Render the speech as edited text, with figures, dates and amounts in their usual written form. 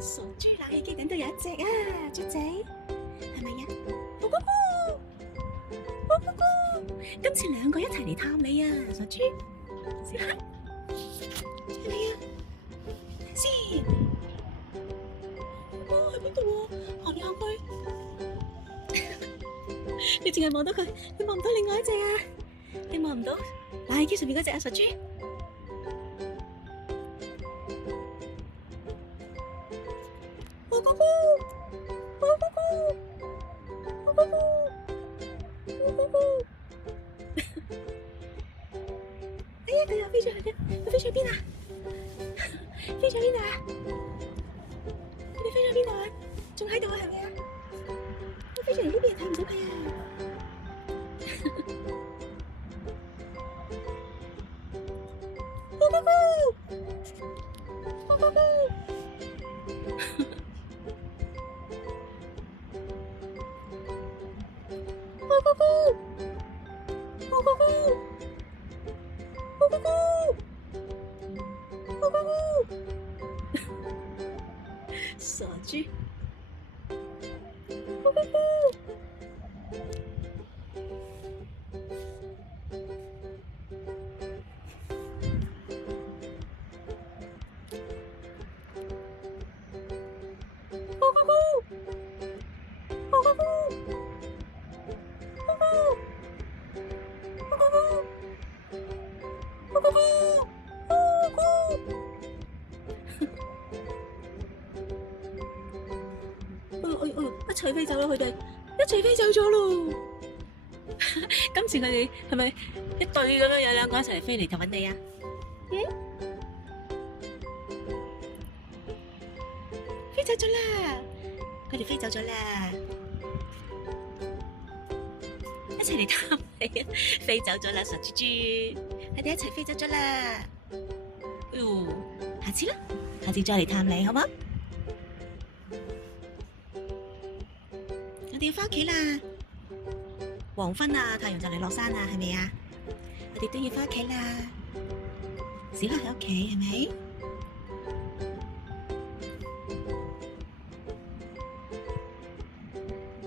傻豬冷氣機頂都有一隻啊，豬仔，係咪呀？咕咕咕，咕咕咕，今次兩個一齊嚟探你啊，傻豬，試下，係咪呀？睇先，喺邊度喎？行嚟行去，你淨係望到佢，你望唔到另外一隻啊？你望唔到冷氣機上面嗰隻啊，傻豬？咕咕咕，咕咕咕，咕咕咕，咕咕咕。哎呀，佢又飛咗去，佢飛咗去邊啊？飛咗邊度啊？佢哋飛咗邊度啊？仲喺度啊？係咪啊？佢飛咗嚟呢邊，睇唔到佢啊！咕咕咕，咕咕咕。咕咕咕，咕咕咕，咕咕咕，咕咕咕，傻豬，咕咕咕，咕咕咕，咕咕咕。一齊飛走啦！佢哋一齊飛走咗咯。今次佢哋係咪一對咁樣有兩個一齊飛嚟就揾你啊？飛走咗啦！佢哋飛走咗啦！一齊嚟探你啊！飛走咗啦，傻豬豬！佢哋一齊飛走咗啦！下次啦，下次再嚟探你好冇？我哋要返屋企啦，黃昏啊，太陽就嚟落山啦，係咪啊？我哋都要返屋企啦，小黑喺屋企係咪？